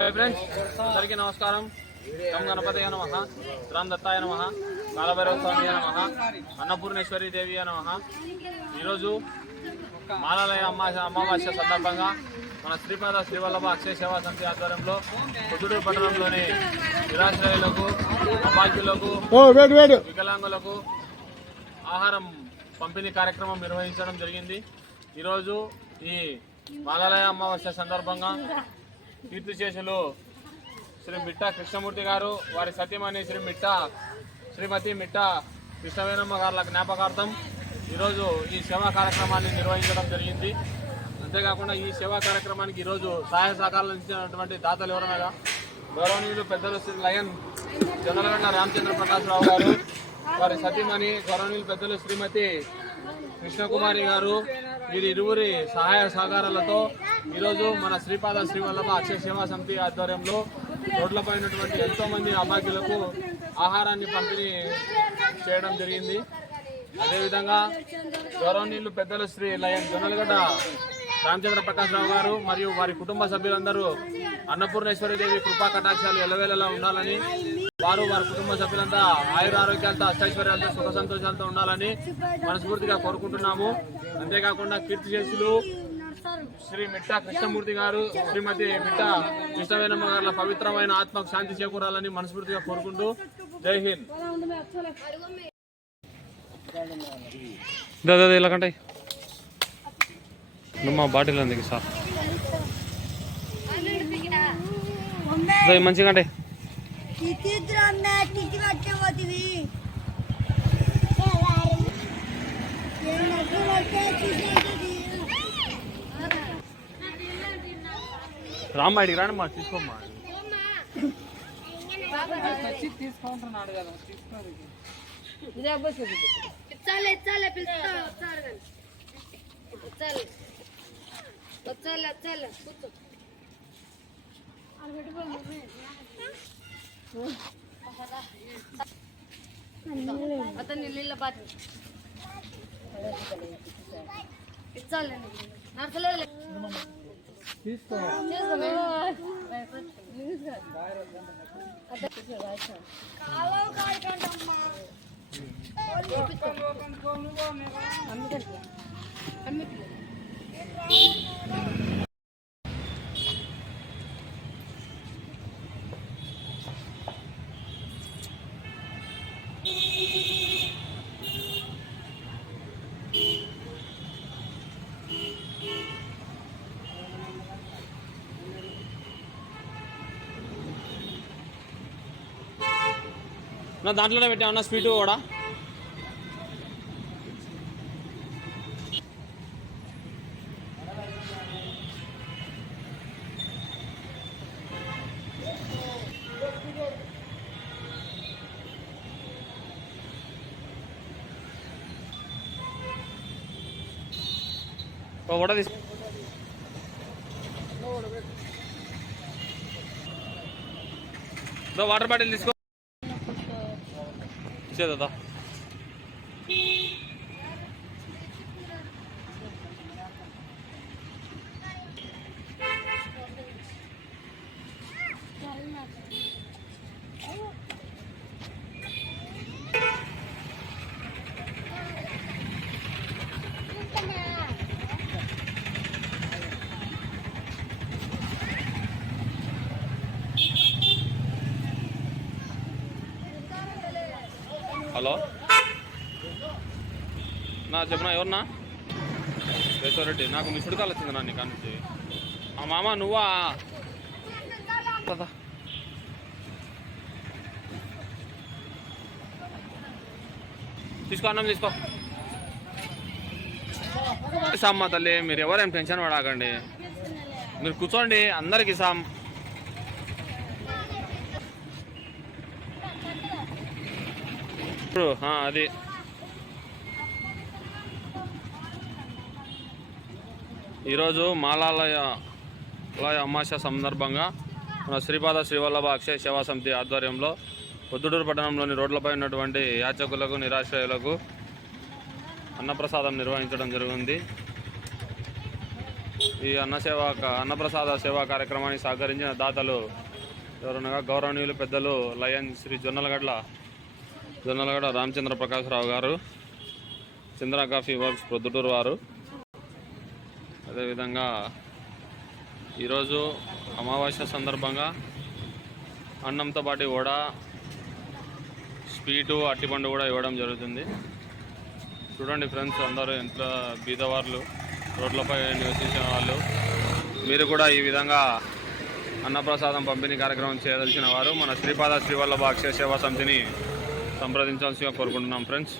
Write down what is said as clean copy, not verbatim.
Friends అందరికీ నమస్కారం. ఓం గణపతయ నమః, రామ్ దత్తాయ నమః, కాలభైరవ స్వామి నమః, అన్నపూర్ణేశ్వరి దేవి నమః. ఈరోజు మాలాలయ అమావాస్య సందర్భంగా మన శ్రీపాద శ్రీవల్లభ అక్షయ సేవా సమితి ఆధ్వర్యంలో పొద్దుటూరు పట్టణంలోని నిరాశ్రయులకు, అబాధ్యులకు, వికలాంగులకు ఆహారం పంపిణీ కార్యక్రమం నిర్వహించడం జరిగింది. ఈరోజు ఈ మాలాలయ అమావాస్య సందర్భంగా కీర్తిశేషులు శ్రీ మిట్టా కృష్ణమూర్తి గారు, వారి సతీమణి శ్రీమతి మిట్టా కృష్ణవేణమ్మ గారుల జ్ఞాపకార్థం ఈరోజు ఈ సేవా కార్యక్రమాన్ని నిర్వహించడం జరిగింది. అంతేకాకుండా ఈ సేవా కార్యక్రమానికి ఈరోజు సహాయ సహకారాలు ఇచ్చినటువంటి దాతలు ఎవరనగా గౌరవనీయులు పెద్దలు శ్రీ లయన్ జొన్నలగడ్డ రామచంద్ర ప్రకాశ్రావు గారు, వారి సతీమణి గౌరవనీయులు పెద్దలు శ్రీమతి కృష్ణకుమారి గారు, వీరి ఇరువురి సహాయ సహకారాలతో ఈరోజు మన శ్రీపాద శ్రీవల్లభ అక్షయ సేవా సమితి ఆధ్వర్యంలో రోడ్లపై ఉన్నటువంటి ఎంతో మంది అభాగ్యులకు ఆహారాన్ని పంపిణీ చేయడం జరిగింది. అదేవిధంగా గౌరవనీయులు పెద్దలు శ్రీ లయన్ జొన్నలగడ్డ రామచంద్ర ప్రకాశ్రావు గారు మరియు వారి కుటుంబ సభ్యులందరూ అన్నపూర్ణేశ్వరి దేవి కృపా కటాక్షాలు ఎల్లవేళలా ఉండాలని, వారి కుటుంబ సభ్యులంతా ఆయుర ఆరోగ్యాలతో, అష్టైశ్వర్యాలతో, సుఖ సంతోషాలతో ఉండాలని మనస్ఫూర్తిగా కోరుకుంటున్నాము. అంతేకాకుండా కీర్తిశేషులు శ్రీ మిట్టా కృష్ణమూర్తి గారు, శ్రీమతి మిట్టా కృష్ణవేణమ్మ గారుల పవిత్రమైన ఆత్మకు శాంతి చేకూరాలని మనస్ఫూర్తిగా కోరుకుంటూ జై హింద్. ఇలాకంటే మా బాటిల్ ఉంది సార్ మంచిగా అంటే రామ్మా ఇడికి రానమ్మా, తీసుకోమ్మా. తీసుకుంటున్నాడు కదా, తీసుకోవాలి. అతన్ని నీళ్ళ బాటి ఇచ్చాలండి నడచలేదు తీసుకో నా దాంట్లోనే పెట్టామన్నా స్వీట్ కూడా. వడ తీసుకో, వాటర్ బాటిల్ తీసుకో దాదా. హలో నా చెప్పనా, ఎవరన్నా? కేశవరెడ్డి. నాకు మిస్డ్ కాల్ వచ్చింది నా నీ కానించి. ఆ మామ నువ్వా? తీసుకో, అన్నం తీసుకో. సామ్మ తల్లి, మీరు ఎవరేం టెన్షన్ పడకండి, మీరు కూర్చోండి. అందరికి సామ్. అది ఈరోజు మాలాలయ అమావాస్య సందర్భంగా మన శ్రీపాద శ్రీవల్లభ అక్షయ సేవా సమితి ఆధ్వర్యంలో పొద్దుటూరు పట్టణంలోని రోడ్లపై ఉన్నటువంటి యాచకులకు, నిరాశ్రయులకు అన్నప్రసాదం నిర్వహించడం జరిగింది. ఈ అన్నప్రసాద సేవా కార్యక్రమానికి సహకరించిన దాతలు ఎవరనగా గౌరవనీయులు పెద్దలు లయన్ శ్రీ జొన్నలగడ్డ రామచంద్ర ప్రకాశ్రావు గారు, చంద్ర కాఫీ వర్క్స్ ప్రొద్దుటూరు వారు. అదేవిధంగా ఈరోజు అమావాస్య సందర్భంగా అన్నంతో పాటు వడ, స్వీటు, అట్టిపండు కూడా ఇవ్వడం జరుగుతుంది. చూడండి ఫ్రెండ్స్, అందరూ ఇంట్లో బీదవాళ్ళు, రోడ్లపై నివసించిన వాళ్ళు, మీరు కూడా ఈ విధంగా అన్నప్రసాదం పంపిణీ కార్యక్రమం చేయదలిచిన వారు మన శ్రీపాద శ్రీవల్లభ అక్షయ సేవా సమితిని సంప్రదించాల్సిగా కోరుకుంటున్నాం ఫ్రెండ్స్.